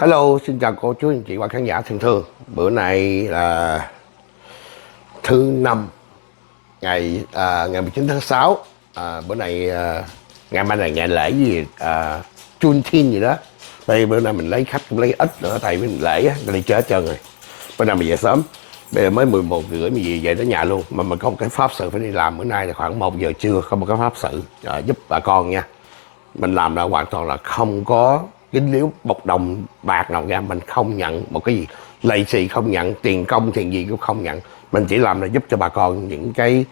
Hello, xin chào cô chú anh chị và khán giả thân thương. Bữa nay là thứ năm, ngày 19 tháng 6. Bữa nay ngày mai là ngày lễ gì Juneteenth gì đó. Đây bữa nay mình lấy khách cũng lấy ít nữa, tại vì mình lễ á, đi chơi hết trơn rồi. Bữa nay mình về sớm, bây giờ mới 11 rưỡi mình về tới nhà luôn. Mà mình có một cái pháp sự phải đi làm, bữa nay là khoảng 1 giờ trưa có một cái pháp sự giúp bà con nha. Mình làm là hoàn toàn là không có dính líu bọc đồng bạc nào ra, mình không nhận một cái gì lì xì, không nhận tiền công tiền gì cũng không nhận. Mình chỉ làm là giúp cho bà con những cái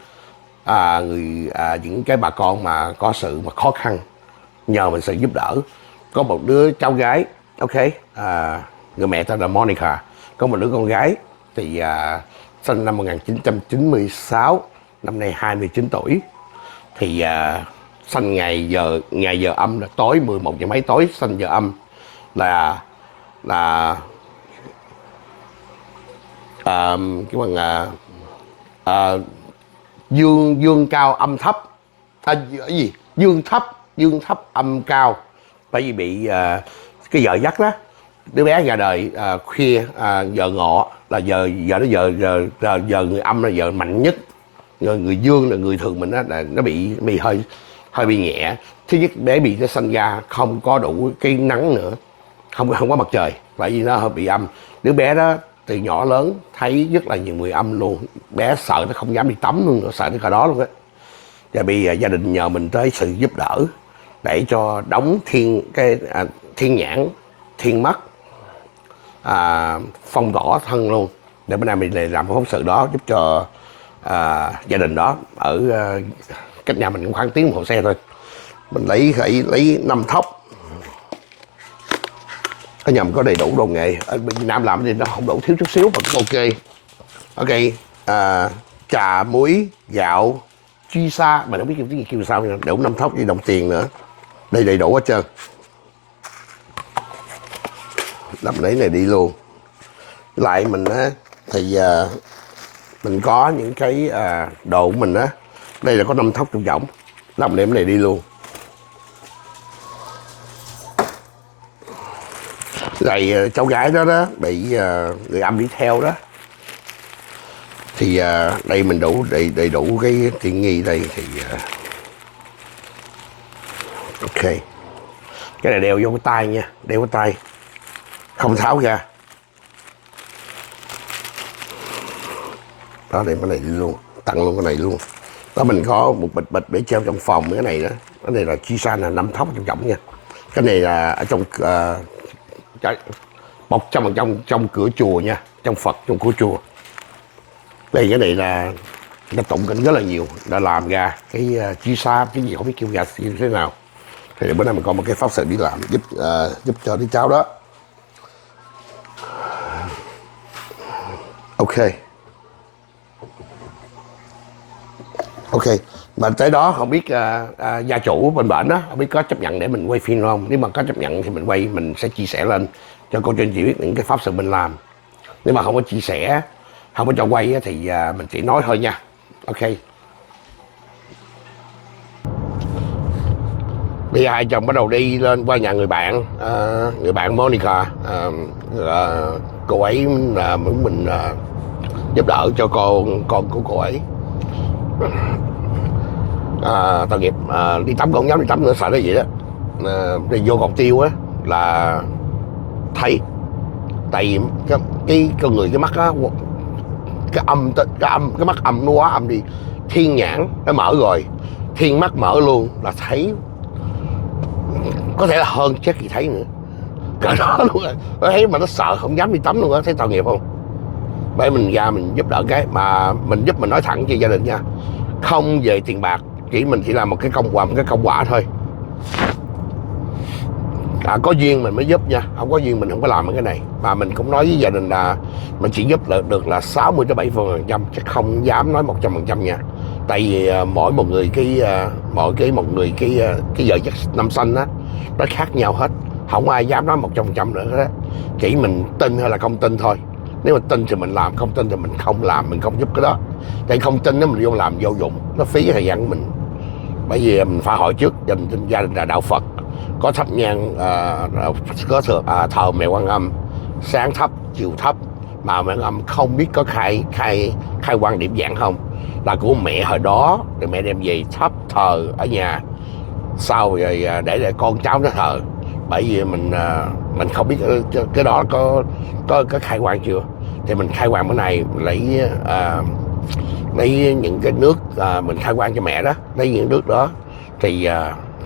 những cái bà con mà có sự mà khó khăn nhờ mình sự giúp đỡ. Có một đứa cháu gái, ok, người mẹ tên là Monica, có một đứa con gái thì sinh năm 1996, năm nay 29 tuổi. Thì sanh ngày giờ âm là tối 11 giờ mấy tối, sanh giờ âm là cái bằng dương cao âm thấp, cái gì dương thấp âm cao, bởi vì bị cái giờ giấc đó. Đứa bé ra đời khuya, giờ ngọ là giờ đó, giờ người âm là giờ mạnh nhất. Người dương là người thường mình đó, là nó bị hơi bị nhẹ. Thứ nhất, bé bị nó sinh ra không có đủ cái nắng nữa, không có mặt trời, bởi vì nó hơi bị âm. Đứa bé đó từ nhỏ lớn thấy rất là nhiều người âm luôn, bé sợ nó không dám đi tắm luôn, nó sợ tới cả đó luôn á. Và bây giờ gia đình nhờ mình tới sự giúp đỡ để cho đóng thiên nhãn, thiên mắt, phong tỏa thân luôn, để bữa nay mình làm phóng sự đó giúp cho gia đình đó ở cách nhà mình cũng khoảng tiếng đồng hồ xe thôi. Mình lấy 5 thóc. Ở nhà mình có đầy đủ đồ nghề, ở Việt Nam làm thì nó không đủ, thiếu chút xíu mà cũng ok. Trà, muối, gạo, truy sa, mà không biết cái gì kêu sao, đủ 5 thóc với đồng tiền nữa. Đây đầy đủ hết trơn. Làm lấy này đi luôn. Lại mình á thì mình có những cái đồ của mình á. Đây là có 5 thóc trong võng, làm để cái này đi luôn. Rồi cháu gái đó bị người âm đi theo đó, thì đây mình đầy đủ cái tiện nghi đây thì ok. Cái này đeo vô cái tay nha, đeo cái tay không tháo ra đó, để cái này đi luôn, tặng luôn cái này luôn đó. Mình có một bịch để treo trong phòng. Cái này đó, cái này là chi san, là 5 thóc trong võng nha. Cái này là ở trong bọc trong cửa chùa nha, trong Phật, trong cửa chùa. Đây cái này là nó tụng kinh rất là nhiều, đã làm ra cái chi sa, cái gì không biết kêu ra như thế nào. Thì bữa nay mình có một cái pháp sự đi làm giúp cho đứa cháu đó. Ok, mà tới đó không biết gia chủ bên bển đó không biết có chấp nhận để mình quay phim không. Nếu mà có chấp nhận thì mình quay, mình sẽ chia sẻ lên cho cô trên chị biết những cái pháp sự mình làm. Nếu mà không có chia sẻ, không có cho quay thì mình chỉ nói thôi nha. Ok. Bây giờ hai chồng bắt đầu đi lên qua nhà người bạn Monica. Cô ấy là muốn mình giúp đỡ cho con của cô ấy. Tội nghiệp, đi tắm không dám đi tắm nữa, sợ cái gì đó. Đi vô cọc tiêu á là thấy, tại vì cái con người, cái mắt á, cái mắt âm nó quá âm đi. Thiên nhãn nó mở rồi, thiên mắt mở luôn, là thấy có thể là hơn chết gì thấy nữa, cỡ đó luôn rồi. Nó thấy mà nó sợ không dám đi tắm luôn á. Thấy tội nghiệp không? Bởi mình ra mình giúp đỡ cái mà mình giúp, mình nói thẳng cho gia đình nha, không về tiền bạc, mình chỉ làm một cái công quả thôi. Có duyên mình mới giúp nha, không có duyên mình không có làm cái này. Mà mình cũng nói với gia đình là mình chỉ giúp được là 60-70%, chứ không dám nói 100% nha. Tại vì mỗi một người cái giờ giấc năm xanh á nó khác nhau hết, không ai dám nói 100% nữa đó. Chỉ mình tin hay là không tin thôi. Nếu mà tin thì mình làm, không tin thì mình không làm, mình không giúp cái đó. Tại không tin đó mình vô làm vô dụng, nó phí thời gian của mình. Bởi vì mình phải hỏi trước, gia đình là đạo Phật, có thắp nhang, có thờ mẹ Quan Âm, sáng thắp chiều thắp, mà mẹ Quan Âm không biết có khai quang điểm giảng không, là của mẹ hồi đó, rồi mẹ đem về thắp thờ ở nhà, sau rồi để con cháu nó thờ. Bởi vì mình không biết cái đó có khai quang chưa, thì mình khai quang bữa nay lấy những cái nước mình khai quang cho mẹ đó, lấy những nước đó thì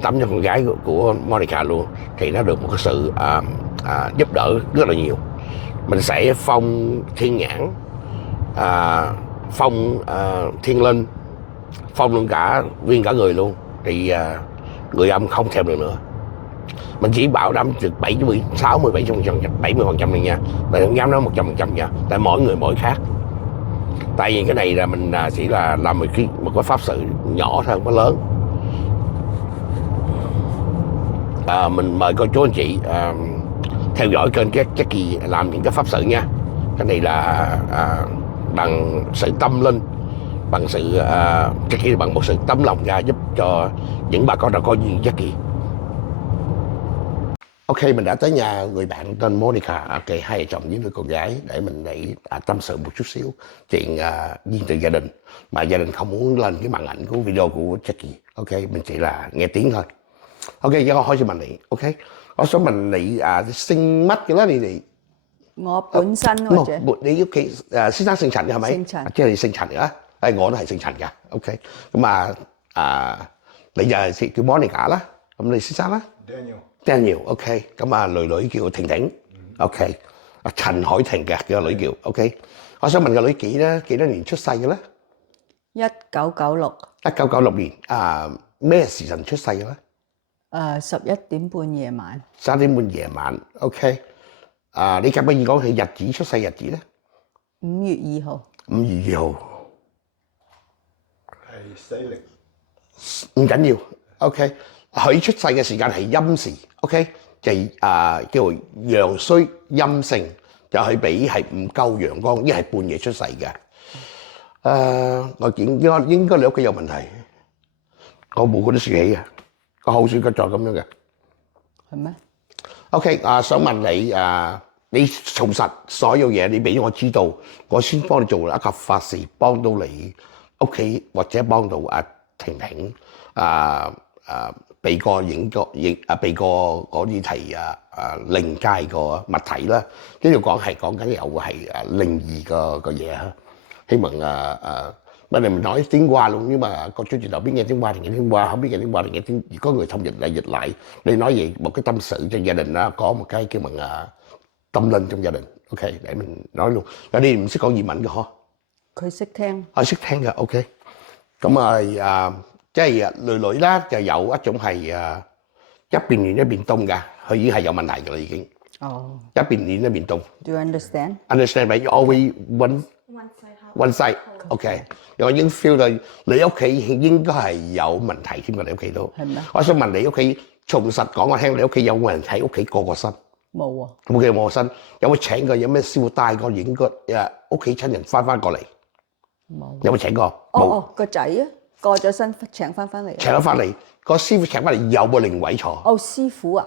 tắm cho con gái của Monica luôn, thì nó được một cái sự giúp đỡ rất là nhiều. Mình sẽ phong thiên nhãn, phong thiên linh, phong luôn cả nguyên cả người luôn, thì người âm không thèm được nữa. Mình chỉ bảo đảm được 70, 60, 70% này nha, mình không dám nói 100% nha, tại mỗi người mỗi khác. Tại vì cái này là mình chỉ là làm một cái pháp sự nhỏ thôi, không có lớn. Mình mời cô chú anh chị theo dõi kênh Jackie làm những cái pháp sự nha. Cái này là bằng sự tâm linh, bằng sự bằng một sự tấm lòng ra giúp cho những bà con đã có duyên Jackie. Ok, mình đã tới nhà người bạn tên Monica, ok, hai vợ chồng với đứa con gái, để mình tâm sự một chút xíu chuyện riêng từ gia đình, mà gia đình không muốn lên cái màn ảnh của video của Jackie. Ok, mình chỉ là nghe tiếng thôi. Ok, cho con hỏi cho mình đi. Ok，我想問你姓乜嘅咧？你哋我本身或者你屋企先生姓陳嘅係咪？姓陳，即係你姓陳嘅，我都係姓陳嘅。OK，咁你就係叫 Monica 啦，咁你先生啦 ？Daniel，OK， 咁女叫婷婷 ，OK， 陳海婷嘅個女叫 OK。我想問個女幾多年出世嘅咧1996。1996年咩時辰出世嘅咧？11點半夜晚。3點半夜晚 ，OK。你可唔可以講佢日子出世日子咧？5月2號。5月2號係西曆，唔緊要 ，OK。佢出世嘅時間係陰時 ，OK， 就叫做陽衰陰盛，就佢比係唔夠陽光，因為係半夜出世嘅。我應該你屋企有問題，我冇嗰啲豎起嘅，個口水骨狀咁樣嘅。係咩 ？OK，想問你你從實所有嘢，你俾我知道，我先幫你做一個法事，幫到你屋企或者幫到婷婷避過避過嗰啲係靈界個物體啦。呢度係講緊有係靈異個嘢啊。希望mình nói tiếng Hoa luôn, nhưng mà con chú chị nào biết nghe tiếng Hoa thì nghe tiếng Hoa, không biết nghe tiếng Hoa thì nghe tiếng, có người thông dịch lại để nói về một cái tâm sự cho gia đình, có một cái kêu bằng tâm linh trong gia đình. Ok, để mình nói luôn. Ở đây mình sẽ講gì mạnh嘅嗬？佢識聽。識聽嘅 ，OK。咁即係女啦，就有一種係一邊暖一邊凍㗎，佢已經係有問題㗎啦，已經。哦。一邊暖一邊凍。Do you understand? Understand, but you always one side, OK。我已經 feel 到你屋企應該係有問題添㗎，你屋企都。係咩？我想問你屋企，從實講我聽，你屋企有冇人喺屋企過過身？冇啊。冇嘅過身，有冇請過？有咩師傅帶過影個屋企親人翻過嚟？冇。有冇請過？哦，個仔啊，過咗身請翻嚟。請咗翻嚟，個師傅請翻嚟有冇靈位坐？哦，師傅啊，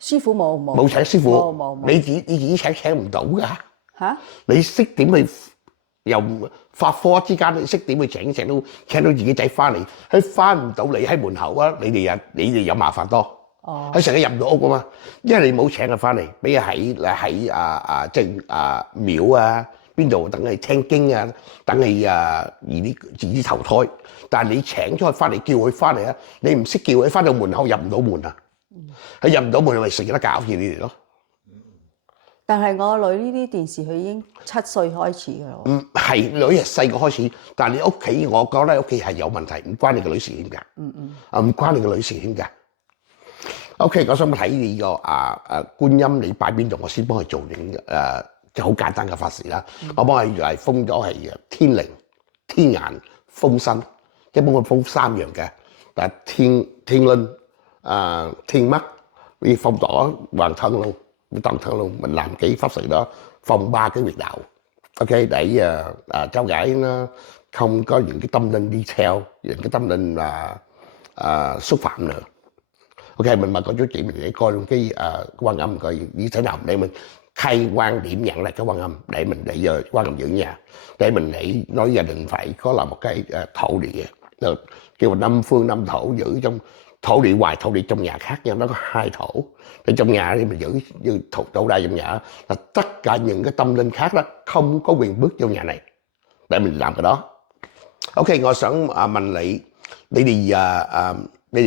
師傅冇。冇請師傅。冇。你自己請唔到㗎。嚇？你識點去？由法科之間，你識點去請到自己仔翻嚟，佢翻唔到你喺門口啊！你哋有麻煩多。哦。佢成日入唔到屋啊嘛，因為你冇請佢翻嚟，俾佢喺即係廟啊邊度等佢聽經啊，等佢自己投胎。但係你請咗佢翻嚟，叫佢翻嚟啊！你唔識叫佢翻到門口入唔到門啊！佢入唔到門，咪成日都搞住你哋咯。但係我女呢啲電視佢已經7歲開始㗎啦。係女係細個開始，但係你屋企，我覺得屋企係有問題，唔關你個女事添㗎。唔關你個女事添㗎。OK， 我想睇你個觀音，你擺邊度，我先幫佢做就好簡單嘅法事啦。我幫佢係封咗係天靈、天眼、封身，一般佢封3樣嘅，但係天linh、天mắt đi phong tỏ hoàng thân luôn. Toàn thân luôn, mình làm cái pháp sự đó, phong 3 cái huyệt đạo, ok, để cháu gái nó không có những cái tâm linh đi theo, những cái tâm linh xúc phạm nữa. OK, mình mời cô chú chị mình để coi luôn cái quan âm coi như thế nào để mình khai quan điểm nhận lại cái quan âm để mình để giờ quan âm giữ nhà để mình để nói gia đình phải có là một cái thổ địa được kêu là năm phương năm thổ giữ trong thổ địa ngoài thổ địa trong nhà khác nhau nó có hai thổ để trong nhà thì mình giữ thổ đai trong nhà là tất cả những cái tâm linh khác đó không có quyền bước vô nhà này để mình làm cái đó. OK, ngồi sẵn mình lại đi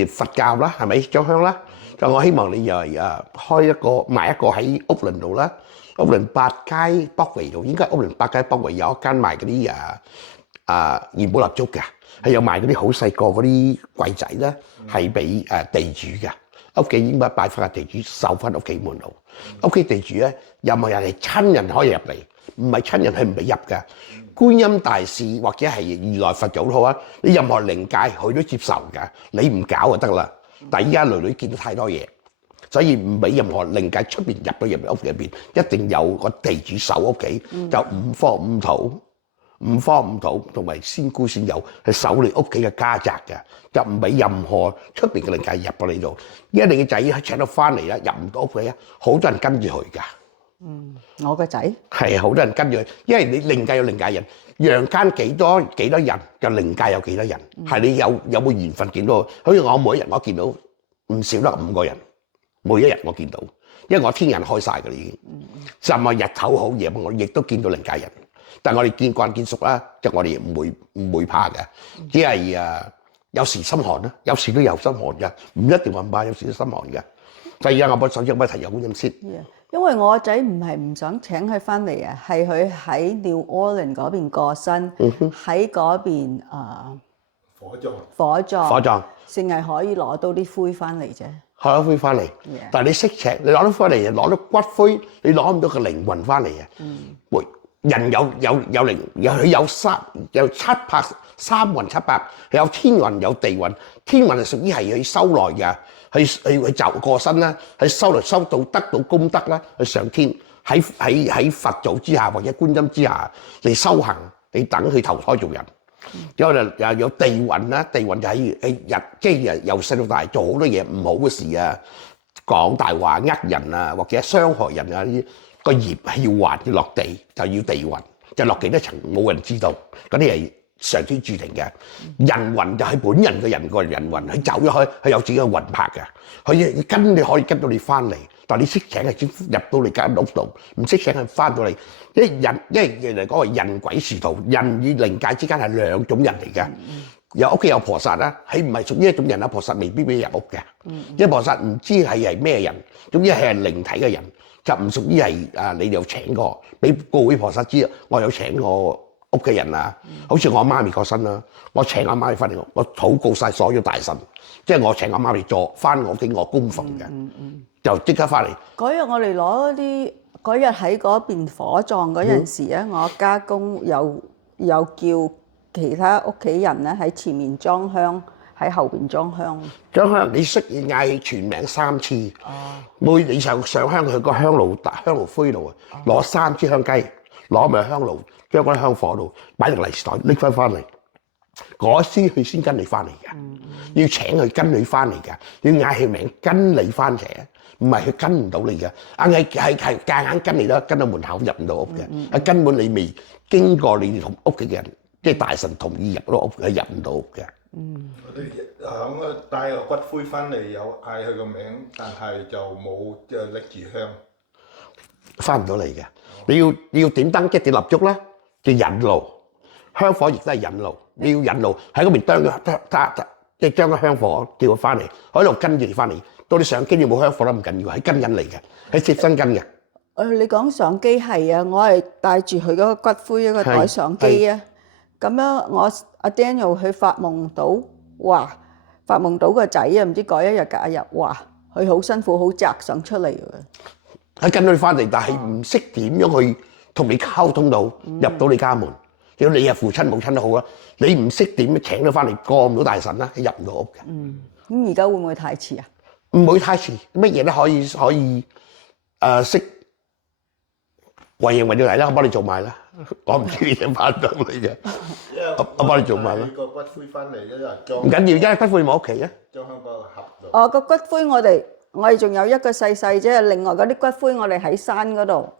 Phật教đó係咪cháu hướng đó cho我希望你就開一個買一個喺屋崙度啦，屋崙八街北圍度，應該屋崙八街北圍有一間賣嗰啲元寶蠟燭嘅，係有賣嗰啲好細個嗰啲櫃仔咧，係俾地主嘅，屋企應該擺翻個地主守翻屋企門度，屋企地主咧任何人係親人可以入嚟，唔係親人係唔俾入嘅。觀音大士或者係如來佛祖都好啊，你任何靈界佢都接受㗎，你唔搞就得啦。但係依家女見到太多嘢，所以唔俾任何靈界出邊入到入屋入邊，一定有個地主守屋企，就五方五土，五方五土同埋仙姑仙友係守你屋企嘅家宅嘅，就唔俾任何出邊嘅靈界入到你度。依家你嘅仔請到翻嚟啦，入唔到屋企啊，好多人跟住佢㗎。我個仔係好多人跟住佢，因為你靈界有靈界人，陽間幾多人，就靈界有幾多人，係你有冇緣分見到佢。好似我每一日我見到唔少得5個人，每一日我見到，因為我天眼開晒㗎啦已經，甚至日頭好夜我亦都見到靈界人，但係我哋見慣見熟啦，就我哋唔會怕嘅，只係有時心寒啦，有時都有心寒嘅，唔一定話唔怕，有時都心寒嘅。所以而家我首先我提有觀音先。因為我個仔唔係唔想請佢翻嚟啊，係佢喺 New Orleans 嗰邊過身，喺嗰邊火葬，淨係可以攞到啲灰翻嚟啫。攞到灰翻嚟，但係你識請，你攞到翻嚟，攞到骨灰，你攞唔到個靈魂翻嚟啊！人有靈，佢有三魂七魄，有天魂有地魂，天魂係屬於係去修來嘅。去就過身啦，去修到得到功德啦，去上天喺佛祖之下或者觀音之下嚟修行，你等佢投胎做人。之後又有地魂啦，地魂就喺即係由細到大做好多嘢唔好嘅事啊，講大話人啊，或者傷害人啊，呢個業係要還要落地，就要地魂，就落幾多層冇人知道，嗰啲係上天注定嘅。人魂就係本人嘅人個人魂，佢走咗去，佢有自己嘅魂魄嘅，佢跟你可以跟到你翻嚟，但係你識請係先入到你間屋度，唔識請係翻到嚟。因為人嚟講係人鬼殊途，人與靈界之間係兩種人嚟嘅。有屋企有菩薩啦，佢唔係屬於一種人啊，菩薩未必俾入屋嘅，因為菩薩唔知係咩人，總之係靈體嘅人，就唔屬於係你有請過，俾告俾菩薩知，我有請過屋企人啊，好似我媽咪過身啦，我請阿媽咪翻嚟，我禱告晒所有大神，即係我請阿媽咪做翻我經我供奉嘅，就即刻翻嚟。嗰日我哋攞啲，嗰日喺嗰邊火葬嗰陣時咧，我家公有叫其他屋企人咧喺前面裝香，喺後邊裝香。裝香你識嗌全名3次，你上香去個香爐灰度啊，攞3支香雞，攞埋香爐。將嗰啲香火度擺落利是袋，拎翻嚟，嗰時佢先跟你翻嚟嘅，要請佢跟你翻嚟嘅，要嗌佢名跟你翻嚟，唔係佢跟唔到你嘅，係夾硬跟你啦，跟到門口入唔到屋嘅，根本你未經過你哋同屋企嘅人，即係大神同意入到屋，係入唔到屋嘅。我哋響帶個骨灰翻嚟，有嗌佢個名，但係就冇拎住香，翻唔到嚟嘅。你要點燈即係點蠟燭啦。叫引路，香火亦都係引路。你要引路喺嗰邊即係將個香火叫佢翻嚟，喺度跟住你翻嚟。到你上機你冇香火都唔緊要，係跟緊嚟嘅，係貼身跟嘅。你講上機係啊，我係帶住佢嗰個骨灰一個袋上機啊。咁樣我阿 Daniel 佢發夢到個仔啊，唔知嗰一日隔一日，哇！佢好辛苦好窄想出嚟㗎。係跟到你翻嚟，但係唔識點樣去同你溝通到入到你家門，如果你係父親母親都好啦，你唔識點請佢翻嚟過唔到大神啦，入唔到屋嘅。咁而家會唔會太遲啊？唔會太遲，乜嘢都可以識為應為了嚟啦，我幫你做埋啦。我唔知你點翻到嚟嘅。因為我幫你做埋啦買個骨灰翻嚟，一日裝唔緊要，而家骨灰冇屋企啊。裝喺個盒度。哦，個骨灰我哋仲有一個細細啫，另外嗰啲骨灰我哋喺山嗰度。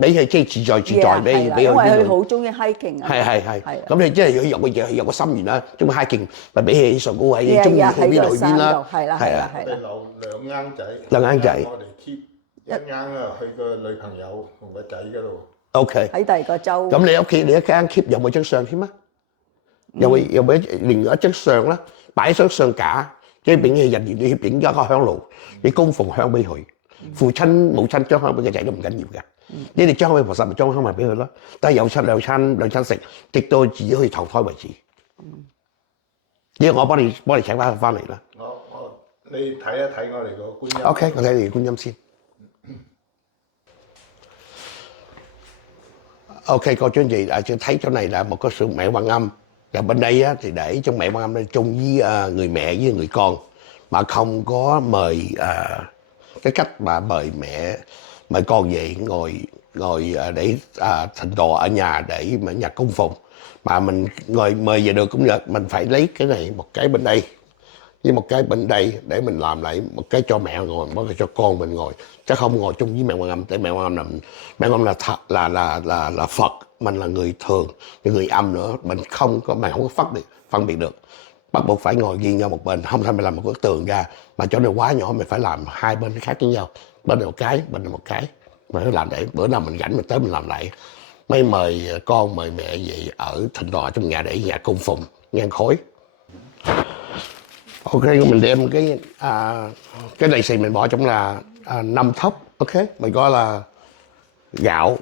俾佢即係自在俾係啦因為佢佢邊度。好中意 hiking 啊。係。咁你即係有個心願啦，中意 hiking 咪俾佢上高位，你中意去邊度去邊啦。係啦。我哋留兩罌仔。兩罌仔我哋 keep 一罌啊，去個女朋友同個仔嗰度。OK。喺第二個州。咁你屋企你一間 keep 有冇張相添啊？有冇另外一張相啦？擺張相架，即係俾佢日你影咗個香爐，你供奉香俾佢。父親母親將香俾個仔都唔緊要嘅。你哋將香俾菩薩咪將香咪俾佢咯。但係有出兩餐食，直到自己去投胎為止。我幫你請翻佢翻嚟啦。你睇一睇我哋個觀音。OK， 我睇你觀音先。OK， có chương trình ở thấy chỗ này là một cái sự mẹ Quan Âm. Và bên đây á, thì để trong mẹ Quan Âm chung với người mẹ với người con mà không có mời cái cách mà mời con về ngồi để thỉnh đồ ở nhà để mà nhà cung phụng mà mình mời về được cũng được, mình phải lấy cái này một cái bên đây với một cái bên đây để mình làm lại một cái cho mẹ ngồi, một cái cho con mình ngồi, chứ không ngồi chung với mẹ Quan Âm. Để mẹ Quan Âm là Phật, mình là người thường, người âm nữa, mình không có phân biệt được, bắt buộc phải ngồi riêng nhau một bên, không thể mình làm một bức tường ra mà chỗ này quá nhỏ, mình phải làm hai bên khác với nhau, bên này một cái, bên này một cái, mà phải làm để bữa nào mình rảnh mình tới mình làm lại. Mới mời con mời mẹ về ở thịnh đò trong nhà để nhà cung phụng ngang khối. Ok, mình đem cái này xì mình bỏ trong là 5 thóc. Ok, mình có là gạo,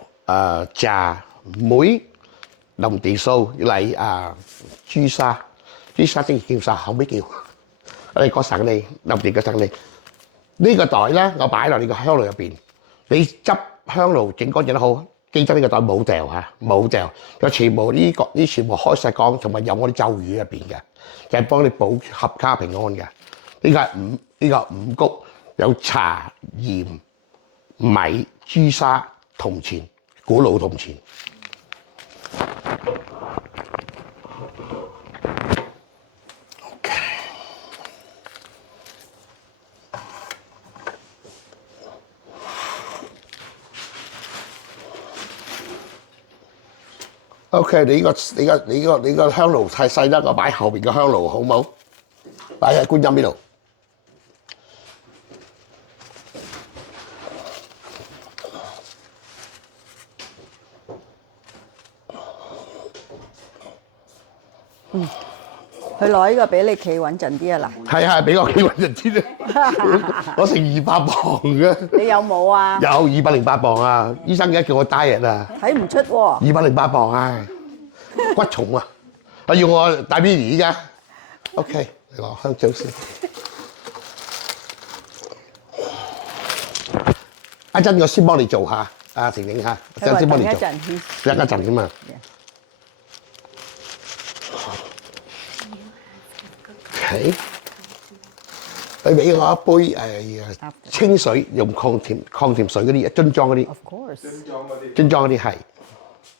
trà, muối, đồng tiền xu với lại truy sa. Truy sa tiếng kêu sao không biết kêu. Ở đây có sẵn đây, đồng tiền có sẵn đây. 呢個袋咧，我擺落你個香爐入邊。你執香爐整乾淨得好，記得呢個袋冇掉嚇，冇掉。佢全部呢全部開晒光，同埋有我啲咒語入邊嘅，就係幫你保合家平安嘅。呢個五穀有茶、鹽、米、朱砂、銅錢，古老銅錢。OK， 你個香爐太細啦，我擺後邊個香爐好冇？擺喺觀音呢度。佢攞呢個俾你企穩陣啲啊嗱。係俾我企穩陣啲啊！我成200磅嘅。你有冇啊？有208磅啊！醫生而家叫我 diet 啊。睇唔出喎。208磅啊，骨重啊！要我帶 mini 而家。OK， 你攞香蕉先。一陣我先幫你做下，婷婷嚇，一陣先幫你做。一陣啫嘛。OK， 你俾我一杯清水，用抗甜水嗰啲樽裝嗰啲。Of course。樽裝嗰啲係。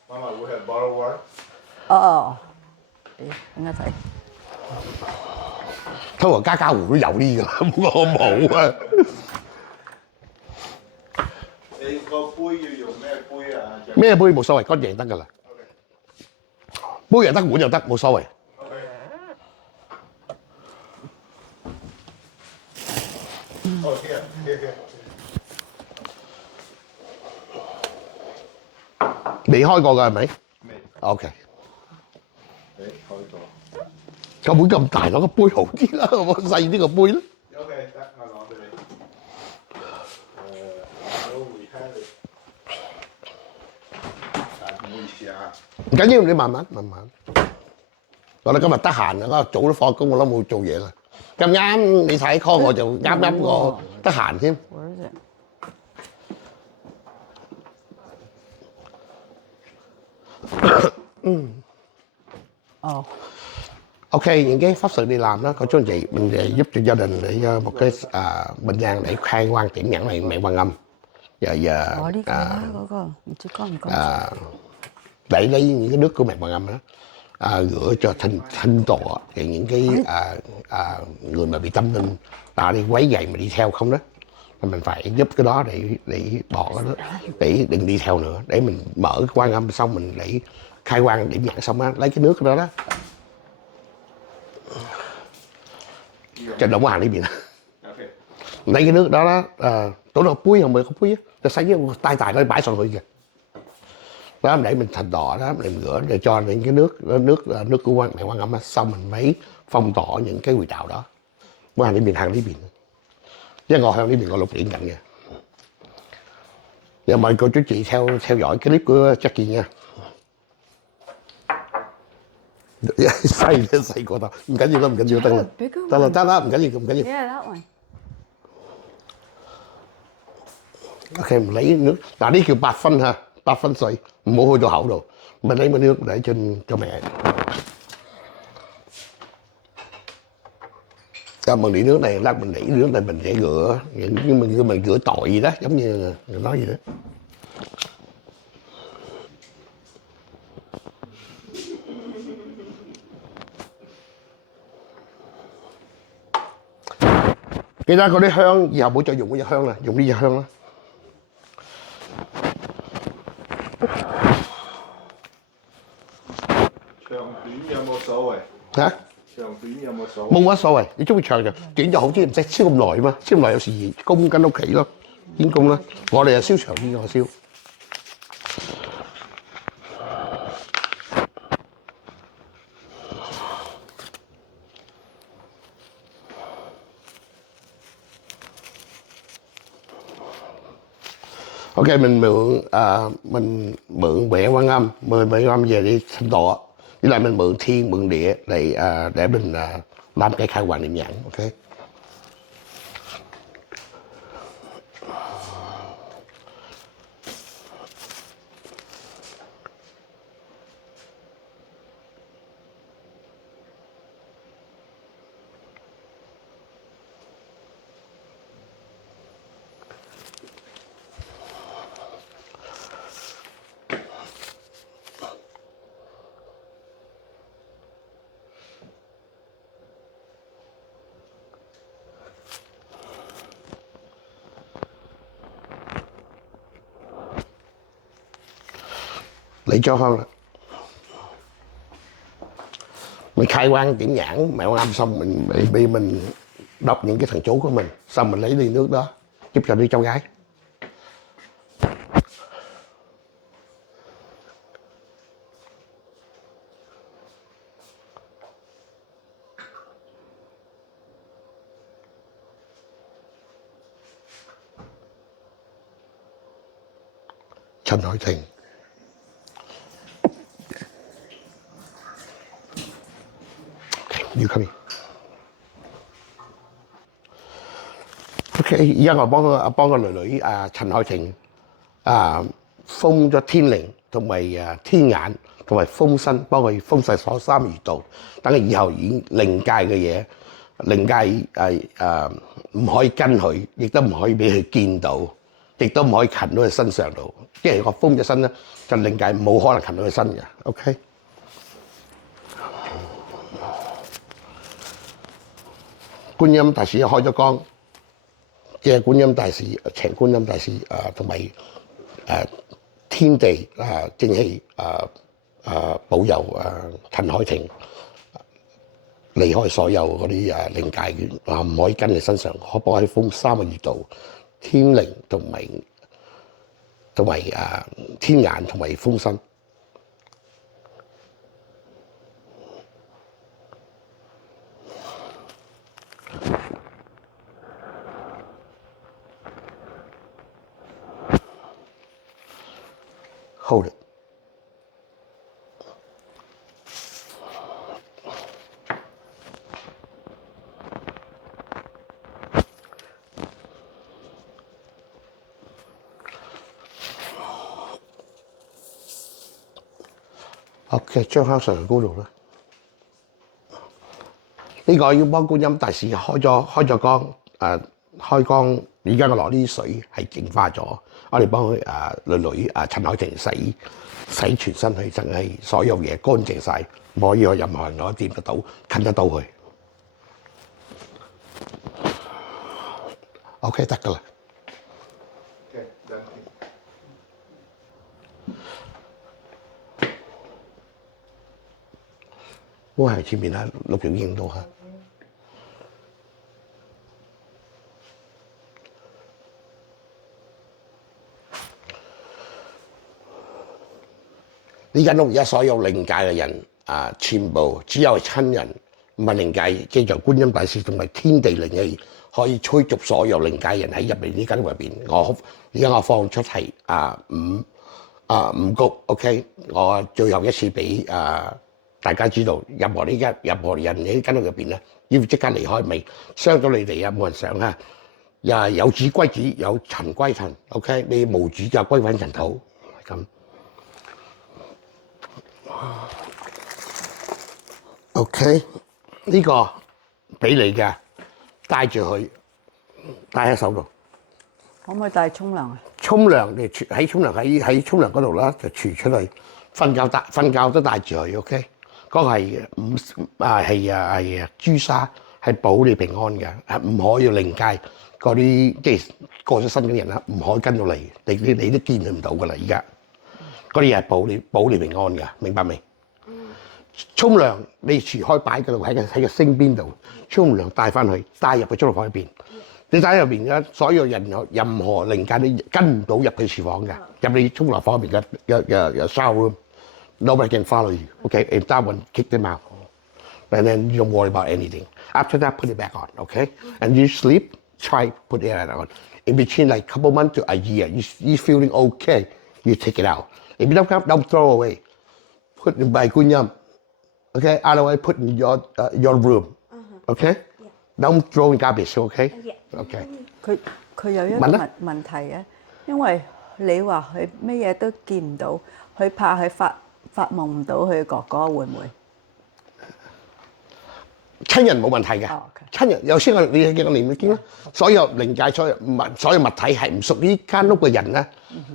媽媽會係 bottle water。哦，等我睇。通常家戶都有呢㗎，我冇啊。你個杯要用咩杯啊？咩杯冇所謂，乾淨得㗎啦。杯又得，碗又得，冇所謂。哦，here。未開過㗎係咪？未。OK。開過。個碗咁大，攞個杯好啲啦，我細啲個杯啦。OK，得，我攞俾你。都會睇你。唔好意思啊。唔緊要，你慢慢。我哋今日得閒啊，我早都放工，我都冇做嘢啦。咁啱你睇 call 我就啱我得閒添。OK, những cái pháp sự đi làm đó có chú anh chị mình để giúp cho gia đình để một cái bình an để khai quang tiễn nhãn này mẹ Quan Âm. Giờ 呢個啦，嗰個唔知乾唔乾淨？ để lấy những cái nước của mẹ Quan Âm đó rửa cho thanh tọa thì những cái người mà bị tâm linh ta đi quấy giày mà đi theo không đó, mình phải giúp cái đó để bỏ cái đó, để đừng đi theo nữa, để mình mở cái Quan Âm xong mình để khai quang điểm nhãn xong á, lấy cái nước đó đó cho đóng hàng đi biển, lấy cái nước đó đó tối nào puối không, không puối cho sấy tay tài nó bãi xong rồi kìa đó, để mình thành đỏ đó, mình rửa để cho những cái nước của mẹ Quan Âm á, xong mình mới phong tỏa những cái quỷ đạo đó, mua hàng đi biển, hàng đi biển chứ ngồi hàng đi biển còn lục điện cạnh kìa. Giờ mời cô chú chị theo dõi cái clip của Jackie nha. Say của tao唔緊要啦，唔緊要得啦，得啦得啦，唔緊要唔緊要。Yeah, that one. OK，mình lấy nước,嗱呢叫8分哈，8分水，唔好去到口度，mình lấy cái nước để cho mẹ. Mình để nước này, lát mình để nước này mình sẽ rửa, nhưng mình rửa tội gì đó, giống như người nói gì đó. Cái đó có啲香，以後唔好再用嗰隻香啦，用呢隻香啦。長短有冇所謂？嚇？長短有冇所謂？冇乜所謂，你中意長就短就好啲，唔使燒咁耐嘛，燒咁耐有時供緊屋企咯，煙供啦。我哋就燒長啲，我燒。OK，mình mượn mẹ Quan Âm, mượn mẹ Quan Âm về đi thanh tọa, với lại mình mượn thiên mượn địa để mình làm cái khai hoàng niệm nhãn. OK， 你cho hơn là mình khai quang điểm nhãn mẹ Quan Âm xong mình đọc những cái thần chú của mình, xong mình lấy ly nước đó giúp cho đứa cháu gái. Trần Hội Thịnh. You come here. OK， 而家我幫個女陳海婷封咗天靈同埋天眼同埋封身，幫佢封晒所三餘道，等佢以後已經靈界嘅嘢，靈界唔可以跟佢，亦都唔可以俾佢見到，亦都唔可以近到佢身上度，即係我封咗身咧，就靈界冇可能近到佢身嘅。OK。觀音大士開咗光，即係觀音大士、請觀音大士同埋天地正氣保佑陳海婷離開所有嗰啲靈界嘅唔可以跟你身上，可幫佢封3個穴道，天靈同埋天眼同埋封身。Hold it. OK， 將香上去高度啦。呢個要幫觀音大士開咗光，開光而家我攞呢啲水係淨化咗，我哋幫佢女陳海婷洗全身去，真係所有嘢乾淨晒，唔可以有任何人攞掂得到、近得到佢。OK 得㗎啦。我喺前面啦，錄條影到嚇。呢間屋而家所有靈界嘅人全部只有親人，唔係靈界，即係觀音大士同埋天地靈氣可以驅逐所有靈界人喺入邊呢間屋入邊。而家我放出係五谷 ，OK， 我最後一次俾大家知道，任何人喺呢間屋入邊咧，要即刻離開，未傷到你哋啊！冇人想啊！有子歸子，有塵歸塵 ，OK， 你無主就歸返塵土咁。OK， 呢個俾你嘅，帶住佢，戴喺手度。可唔可以帶沖涼啊？沖涼你喺沖涼嗰度啦，就除出嚟。瞓覺都帶住佢。OK， 嗰個係朱砂，係保你平安嘅，係唔可以靈界嗰啲即係過咗身嘅人啦，唔可以跟到嚟，你都見佢唔到噶啦。而家嗰啲嘢係保你平安嘅，明白未？沖涼你除開擺嗰度喺個星邊度，沖涼帶翻去，帶入去沖涼房入邊。你帶入邊嘅所有人有任何靈界都跟唔到入去廚房嘅，入你沖涼房入邊嘅 shower room，nobody can follow you. Okay, if that one kick them out, and then you don't worry about anything. After that, put it back on. Okay, and you sleep, try put it on. In between like couple months to a year, you feeling okay, you take it out. If you don't throw away. Put in by 觀音。Okay, otherwise put in your room. Okay, don't throw in garbage. Okay, okay. 佢有一個問題啊，因為你話佢乜嘢都見唔到，佢怕佢發夢唔到佢哥哥會唔會？親人冇問題嘅，親人有先你見我念經啦，所有靈界所有物體係唔屬於間屋嘅人咧，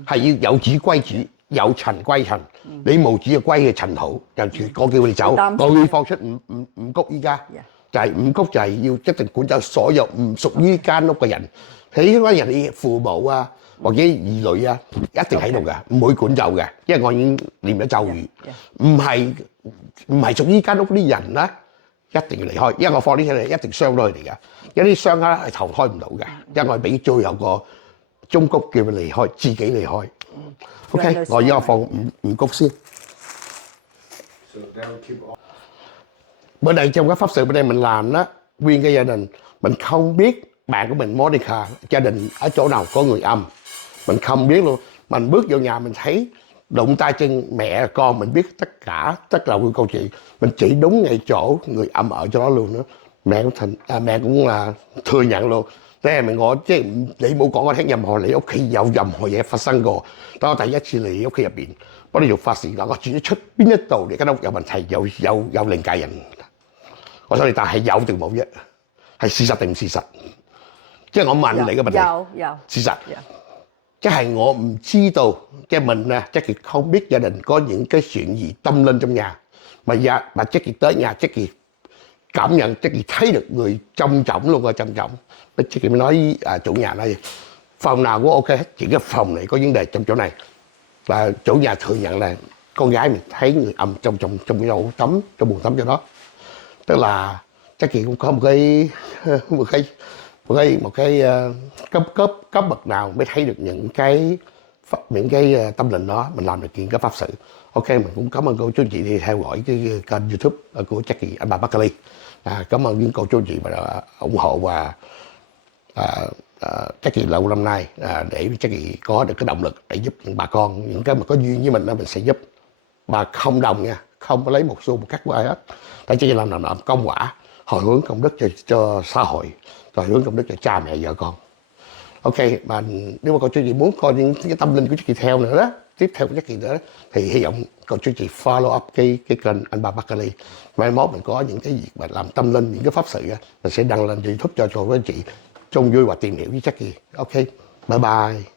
係要有子歸子。有塵歸塵，你無子就歸去塵土，就我叫佢哋走，我會放出五谷依家，就係五谷就係要一定管走所有唔屬於間屋嘅人，喺嗰人哋父母啊或者兒女啊一定喺度嘅，唔會管走嘅，因為我已經念咗咒語，唔係屬於間屋啲人咧，一定要離開，因為我放啲嘢一定傷到佢哋嘅，有啲傷咧係投開唔到嘅，因為我俾最後個忠告叫佢離開，自己離開。OK， 我而家放五谷先。Bữa nay trong các pháp sự bên đây mình làm đó, nguyên cái gia đình mình không biết bạn của mình Monica gia đình ở chỗ nào có người âm, mình không biết luôn. Mình bước vào nhà mình thấy đụng tay chân mẹ con mình biết tất là nguyên câu chuyện. Mình chỉ đúng ngay chỗ người âm ở chỗ đó luôn đó. Mẹ cũng là thừa nhận luôn. Thế là我即係你冇講我聽任何你屋企有任何嘢發生過。當我第一次嚟你屋企入邊幫你做法事嗱，我轉咗出邊一度你間屋有問題，有靈界人。我想你答係有定冇啫，係事實定唔事實？即係我問你嘅問題。有事實。即係我唔知道，即係問啊，即係không biết gia đình có những cái chuyện gì tâm linh trong nhà mà chắc tới nhà chắc cảm nhận chắc thấy được người trông trọng luôn rồi, trông trọng. Chị mới nói chủ nhà nói phòng nào cũng ok hết, chỉ cái phòng này có vấn đề trong chỗ này. Và chủ nhà thừa nhận là con gái mình thấy người âm trong cái ổ tắm, trong buồng tắm chỗ đó. Tức là chắc chị cũng có một cái cấp bậc nào mới thấy được những cái tâm linh đó, mình làm được những cái pháp sự. Ok, mình cũng cảm ơn cô chú chị đi theo dõi cái kênh YouTube của Jackie Anh Bà Buckley. Cảm ơn những cô chú chị mà ủng hộ và Jackie lâu năm nay để Jackie có được cái động lực để giúp những bà con, những cái mà có duyên với mình đó mình sẽ giúp. Mà không đồng nha, không có lấy một xu một cắt của ai hết. Tại Jackie làm công quả, hồi hướng công đức cho xã hội, hồi hướng công đức cho cha mẹ vợ con. Ok, mà nếu mà cô chú chị muốn coi những cái tâm linh của Jackie theo nữa đó, tiếp theo của Jackie nữa thì hy vọng cô chú chị follow up cái kênh Anh Bà Buckley. Mai mốt mình có những cái việc mà làm tâm linh, những cái pháp sự mình sẽ đăng lên YouTube cho cô chú chị 仲要話tìm hiểu啲質嘅。OK，bye bye。